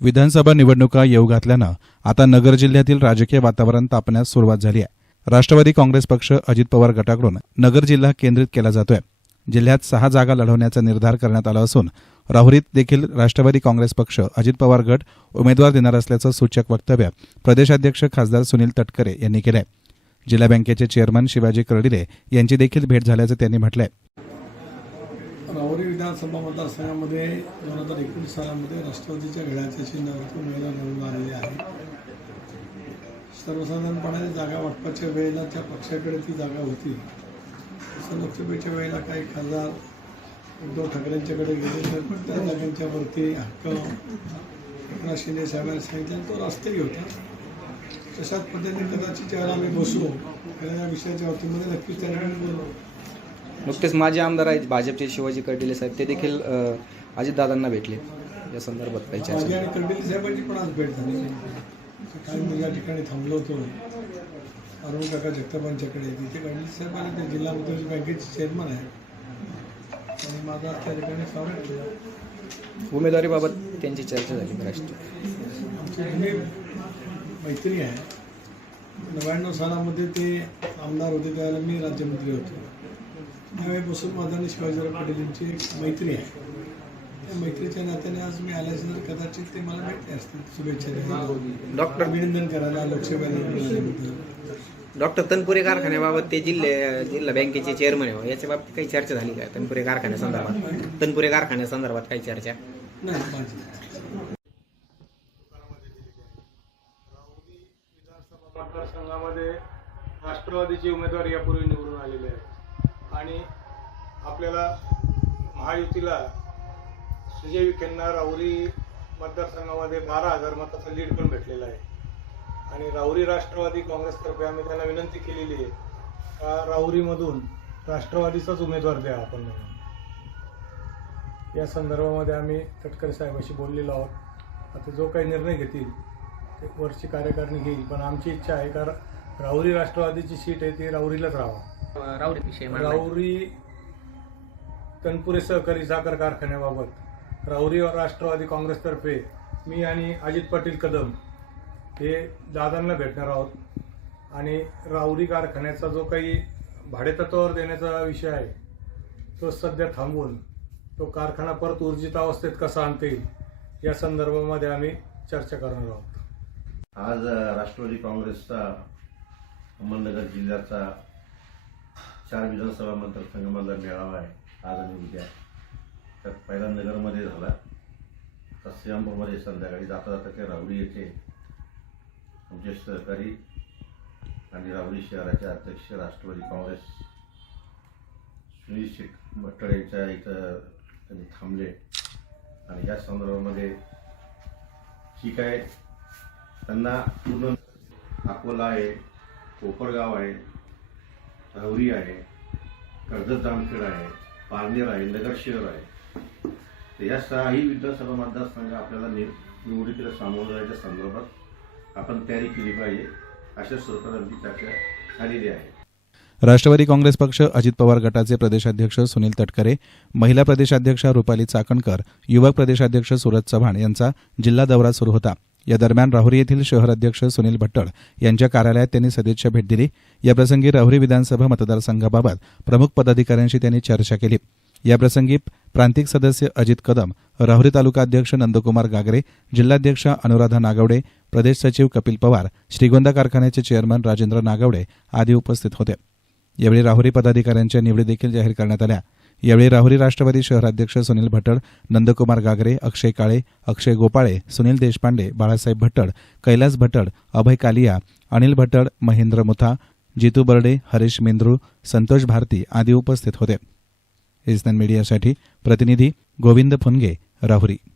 विधानसभा निवडणुका येऊ घातल्यानं आता नगर जिल्ह्यातील राजकीय वातावरण तापण्यास सुरुवात झाली आहे. राष्ट्रवादी काँग्रेस पक्ष अजित पवार गटाकडून नगर जिल्हा केंद्रित केला जातोय. जिल्ह्यात सहा जागा लढवण्याचा निर्धार करण्यात आला असून राहुरीत देखील राष्ट्रवादी काँग्रेस पक्ष अजित पवार गट उमेदवार देणार असल्याचं सूचक वक्तव्य प्रदेशाध्यक्ष खासदार सुनील तटकरे यांनी केलंय. जिल्हा बँकेचे चेअरमन शिवाजी कर्डिले यांची देखील भेट झाल्याचं त्यांनी म्हटलंय. राहुरी विधानसभा मतदारसंघामध्ये दोन हजार एकोणीस सालामध्ये राष्ट्रवादीच्या घड्याच्या चिन्हावरती उमेदवार निवडून आलेले आहे. सर्वसाधारणपणे जागा वाटपाच्या वेळेला त्या पक्षाकडे ती जागा होती. तसं लोकसभेच्या वेळेला काही खासदार उद्धव ठाकरेंच्याकडे गेले तर पण त्या जागांच्यावरती हक्क एकनाथ शिंदे साहेबांनी सांगितलं तो रस्तेही होता. तशाच पद्धतीने कदाचित ज्यावेळेला आम्ही बसू या विषयाच्या बाबतीमध्ये नक्कीच त्या ठिकाणी बोलू नुकतेच माजी आमदार आहेत भाजपचे शिवाजी कर्डिले साहेब ते देखील अजितदादांना भेटले. या संदर्भात काही चर्चा आणि कर्डिले साहेबांची पण आज भेट झाली. सकाळी मी या ठिकाणी थांबलो होतो. अरुण काका जगतापांच्याकडे तिथे कर्डिले साहेब आले ते जिल्हा मध्यवर्ती बँकेचे चेअरमन आहे आणि माझा त्या ठिकाणी स्वागत केलं. उमेदवारीबाबत त्यांची चर्चा झाली राष्ट्रीय आमची जुनी मैत्री आहे. नव्याण्णव सालामध्ये ते आमदार होते त्यावेळेला मी राज्यमंत्री होतो. माझा आणि शिवाजीराव पाटील यांची एक मैत्री आहे. त्या मैत्रीच्या नात्याने आज मी आल्याचं तर कदाचित ते मला भेटले असतील. शुभेच्छा द्यायला डॉक्टर अभिनंदन करायला लोकसेवेला निवडून डॉक्टर तनपुरे कारखान्याबाबत ते जिल्हे जिल्हा बँकेचे चेअरमन आहे. याच्या बाबतीत काही चर्चा झाली का तनपुरे कारखान्यासंदर्भात तनपुरे कारखान्यासंदर्भात काही चर्चा? नाही मतदारसंघामध्ये राष्ट्रवादीचे उमेदवार यापूर्वी निवडून आलेले आहेत. आणि आपल्याला महायुतीला सुजय विखेंना राहुरी मतदारसंघामध्ये बारा हजार मताचा लीड पण भेटलेला आहे. आणि राहुरी राष्ट्रवादी काँग्रेसतर्फे आम्ही त्यांना विनंती केलेली आहे का राहुरीमधून राष्ट्रवादीचाच उमेदवार द्या आपण म्हणून. या संदर्भामध्ये आम्ही तटकरे साहेबाशी बोललेलो आहोत. आता जो काही निर्णय घेतील ते वरची कार्यकारिणी घेईल पण आमची इच्छा आहे का राहुरी राष्ट्रवादीची सीट आहे ती राहुरीलाच राहावं. राऊडी विषय. राहुरी तनपुरे सहकारी साखर कारखान्याबाबत राहुरी राष्ट्रवादी काँग्रेसतर्फे मी आणि अजित पाटील कदम हे दादांना भेटणार आहोत आणि राहुरी कारखान्याचा जो काही भाडेतत्वावर देण्याचा विषय आहे तो सध्या थांबवून तो कारखाना परत ऊर्जित अवस्थेत कसा आणता येईल या संदर्भामध्ये आम्ही चर्चा करणार आहोत आज राष्ट्रवादी काँग्रेसचा अहमदनगर जिल्ह्याचा चार विधानसभा मतदारसंघामधला मेळावा आहे. आज आणि उद्या. त्यात पहिला नगरमध्ये झाला. तर श्रीरामपूरमध्ये संध्याकाळी जाता जाता ते राहुरी येथे आमचे सहकारी आणि राहुरी शहराचे अध्यक्ष राष्ट्रवादी काँग्रेस सुनील शेख भट्टळ यांच्या इथं त्यांनी थांबले. आणि या संदर्भामध्ये ठीक आहे त्यांना पूर्ण अकोला आहे कोपरगाव आहे राहुरी आहे कर्जत जामखेड आहे पारनेर आहे नगर शहर आहे. तर या सहाही विधानसभा मतदारसंघ आपल्याला नि निवडणुकीला सामोरं जायच्या संदर्भात आपण तयारी केली पाहिजे. अशा स्वरूपात आमची चर्चा झालेली आहे. राष्ट्रवादी काँग्रेस पक्ष अजित पवार गटाचे प्रदेशाध्यक्ष सुनील तटकरे महिला प्रदेशाध्यक्षा रुपाली चाकणकर युवक प्रदेशाध्यक्ष सुरज चव्हाण यांचा जिल्हा दौरा सुरू होता. या दरम्यान राहुरी येथील शहर अध्यक्ष सुनील भट्टळ यांच्या कार्यालयात त्यांनी सदिच्छा भेट दिली. याप्रसंगी राहुरी विधानसभा मतदारसंघाबाबत प्रमुख पदाधिकाऱ्यांशी त्यांनी चर्चा केली. याप्रसंगी प्रांतिक सदस्य अजित कदम राहुरी तालुका अध्यक्ष नंदकुमार गागरे जिल्हाध्यक्ष अनुराधा नागवडे प्रदेश सचिव कपिल पवार श्रीगोंदा कारखान्याचे चेअरमन राजेंद्र नागवडे आदी उपस्थित होते. यावेळी राहुरी पदाधिकाऱ्यांच्या निवडी देखील जाहीर करण्यात आल्या. यावेळी राहुरी राष्ट्रवादी शहराध्यक्ष सुनील भट्टळ नंदकुमार गागरे अक्षय काळे अक्षय गोपाळे सुनील देशपांडे बाळासाहेब भट्टळ कैलास भट्टळ अभय कालिया अनिल भट्टड महेंद्र मुथा जितू बर्डे हरीश मेंद्रू संतोष भारती आदी उपस्थित होते. एसनॅन मीडियासाठी प्रतिनिधी गोविंद फुनगे राहुरी.